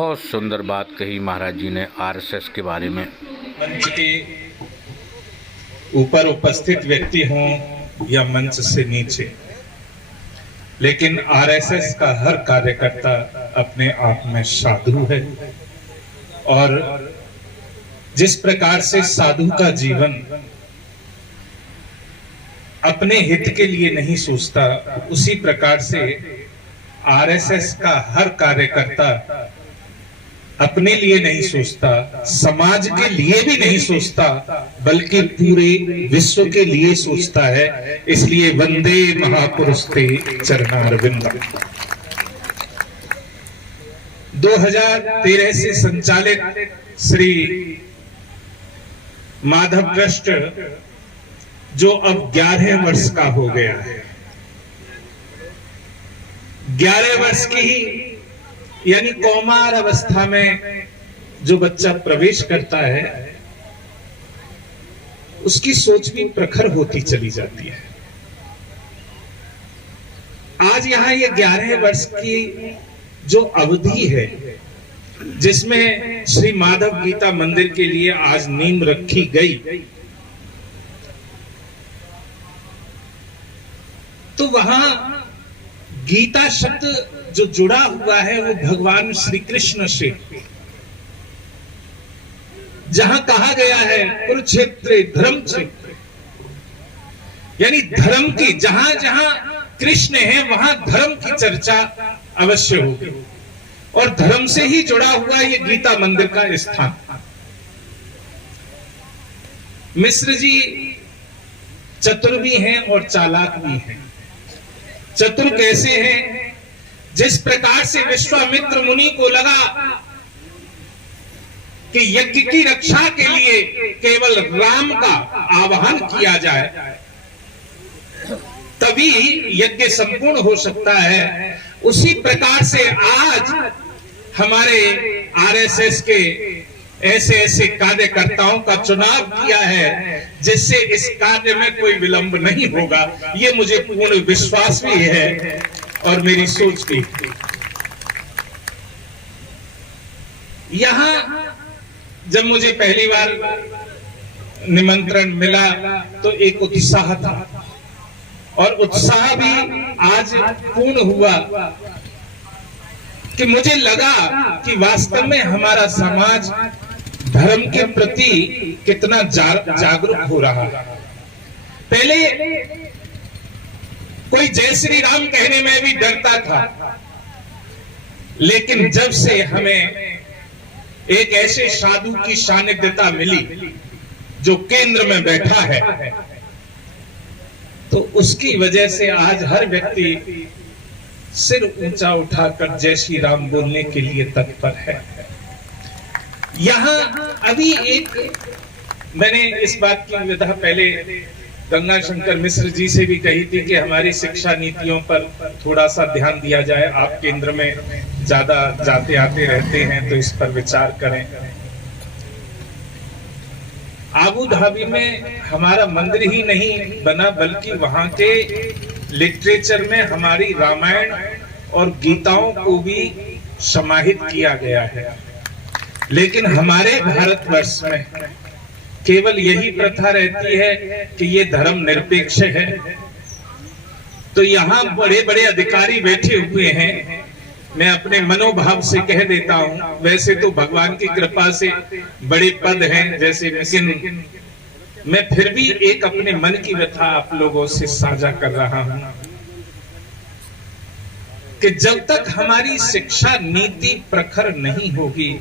बहुत सुंदर बात कही महाराज जी ने आरएसएस के बारे में। मंच के ऊपर उपस्थित व्यक्ति हों या मंच से नीचे, लेकिन आरएसएस का हर कार्यकर्ता अपने आप में साधु है। और जिस प्रकार से साधु का जीवन अपने हित के लिए नहीं सोचता, उसी प्रकार से आरएसएस का हर कार्यकर्ता अपने लिए नहीं सोचता, समाज के लिए भी नहीं सोचता, बल्कि पूरे विश्व के लिए सोचता है। इसलिए वंदे महापुरुष ते चरणारविंद। 2013 से संचालित श्री माधव ट्रस्ट जो अब 11 वर्ष का हो गया है, 11 वर्ष की ही यानी कौमार अवस्था में जो बच्चा प्रवेश करता है, उसकी सोच भी प्रखर होती चली जाती है। आज यहां ये 11 वर्ष की जो अवधि है, जिसमें श्री माधव गीता मंदिर के लिए आज नींव रखी गई, तो वहां गीता शब्द जो जुड़ा हुआ है वो भगवान श्री कृष्ण से, जहां कहा गया है कुरुक्षेत्र धर्म क्षेत्र, यानी धर्म की जहां जहां कृष्ण है वहां धर्म की चर्चा अवश्य होगी। और धर्म से ही जुड़ा हुआ ये गीता मंदिर का स्थान। मिश्र जी चतुर भी हैं और चालाक भी हैं। चतुर कैसे हैं? जिस प्रकार से विश्वामित्र मुनि को लगा कि यज्ञ की रक्षा के लिए केवल राम का आवाहन किया जाए, तभी यज्ञ संपूर्ण हो सकता है, उसी प्रकार से आज हमारे आरएसएस के ऐसे ऐसे कार्यकर्ताओं का चुनाव किया है, जिससे इस कार्य में कोई विलंब नहीं होगा। ये मुझे पूर्ण विश्वास भी है और मेरी सोच भी। यहां जब मुझे पहली बार निमंत्रण मिला तो एक उत्साह था, और उत्साह भी आज पूर्ण हुआ कि मुझे लगा कि वास्तव में हमारा समाज धर्म के प्रति कितना जागरूक हो रहा है। पहले कोई जय श्री राम कहने में भी डरता था, लेकिन जब से हमें एक ऐसे साधु की सानिध्यता मिली जो केंद्र में बैठा है, तो उसकी वजह से आज हर व्यक्ति सिर ऊंचा उठाकर जय श्री राम बोलने के लिए तत्पर है। यहां अभी एक मैंने इस बात की विधा पहले गंगा शंकर मिश्र जी से भी कही थी कि हमारी शिक्षा नीतियों पर थोड़ा सा ध्यान दिया जाए। आप केंद्र में ज्यादा जाते आते रहते हैं, तो इस पर विचार करें। आबू धाबी में हमारा मंदिर ही नहीं बना, बल्कि वहां के लिटरेचर में हमारी रामायण और गीताओं को भी समाहित किया गया है। लेकिन हमारे भारतवर्ष में केवल यही प्रथा रहती है कि ये धर्म निरपेक्ष है। तो यहाँ बड़े बड़े अधिकारी बैठे हुए हैं, मैं अपने मनोभाव से कह देता हूँ, वैसे तो भगवान की कृपा से बड़े पद हैं जैसे, लेकिन मैं फिर भी एक अपने मन की व्यथा आप लोगों से साझा कर रहा हूं कि जब तक हमारी शिक्षा नीति प्रखर नहीं होगी,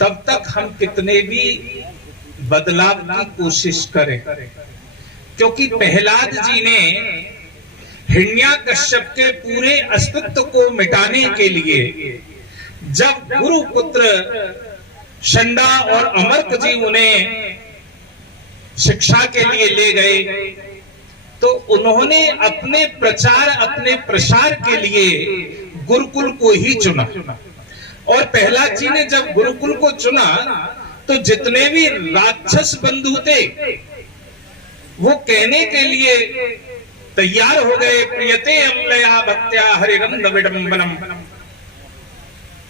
तब तक हम कितने भी बदलाव की कोशिश करें। क्योंकि प्रहलाद जी ने हिरण्याकश्यप के पूरे अस्तित्व को मिटाने के लिए जब गुरुपुत्र शंडा और अमर्क जी उन्हें शिक्षा के लिए ले गए, तो उन्होंने अपने प्रचार अपने प्रसार के लिए गुरुकुल को ही चुना। और प्रहलाद जी ने जब गुरुकुल को चुना, तो जितने भी राक्षस बंधु थे वो कहने के लिए तैयार हो गए, प्रियते अम्लया भक्त्या हरिरंद विडंबनम,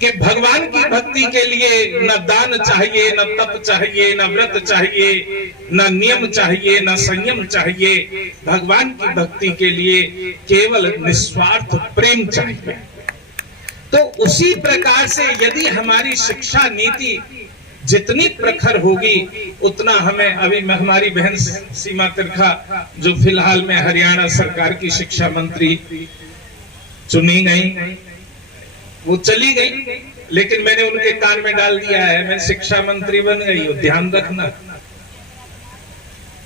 कि भगवान की भक्ति के लिए न दान चाहिए, न तप चाहिए, न व्रत चाहिए, न नियम चाहिए, न संयम चाहिए। भगवान की भक्ति के लिए केवल निस्वार्थ प्रेम चाहिए। तो उसी प्रकार से यदि हमारी शिक्षा नीति जितनी प्रखर होगी, उतना हमें अभी हमारी बहन सीमा तिरखा जो फिलहाल में हरियाणा सरकार की शिक्षा मंत्री चुनी गई, वो चली गई, लेकिन मैंने उनके कान में डाल दिया है, मैं शिक्षा मंत्री बन गई हूं, ध्यान रखना।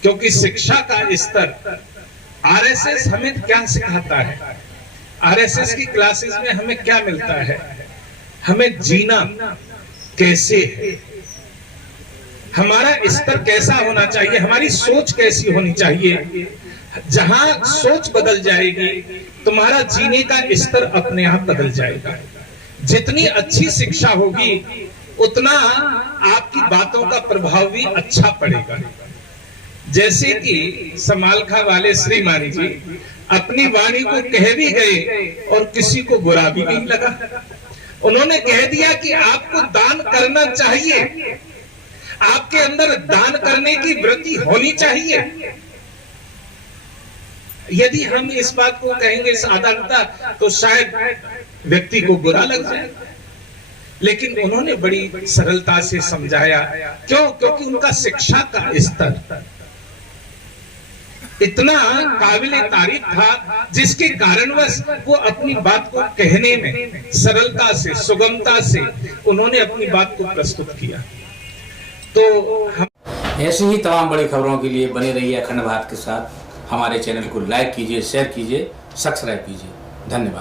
क्योंकि शिक्षा का स्तर आरएसएस हमें क्या सिखाता है, आरएसएस की क्लासेस में हमें क्या मिलता है, हमें जीना कैसे है, हमारा स्तर कैसा होना चाहिए, हमारी सोच कैसी होनी चाहिए। जहां सोच बदल जाएगी, तुम्हारा जीने का स्तर अपने आप बदल जाएगा। जितनी अच्छी शिक्षा होगी, उतना आपकी बातों का प्रभाव भी अच्छा पड़ेगा। जैसे कि समालखा वाले श्रीमानी जी अपनी वाणी को कह भी गए और किसी को बुरा भी नहीं लगा। उन्होंने कह दिया कि आपको दान करना चाहिए, आपके अंदर दान करने की वृत्ति होनी चाहिए। यदि हम इस बात को कहेंगे साधारणता, तो शायद व्यक्ति को बुरा लग जाए, लेकिन उन्होंने बड़ी सरलता से समझाया। क्यों? क्योंकि उनका शिक्षा का स्तर इतना काबिले तारीफ था, जिसके कारणवश वो अपनी बात को कहने में सरलता से, सुगमता से उन्होंने अपनी बात को प्रस्तुत किया। तो हम ऐसी ही तमाम बड़ी खबरों के लिए बने रहिए अखंड भारत के साथ। हमारे चैनल को लाइक कीजिए, शेयर कीजिए, सब्सक्राइब कीजिए। धन्यवाद।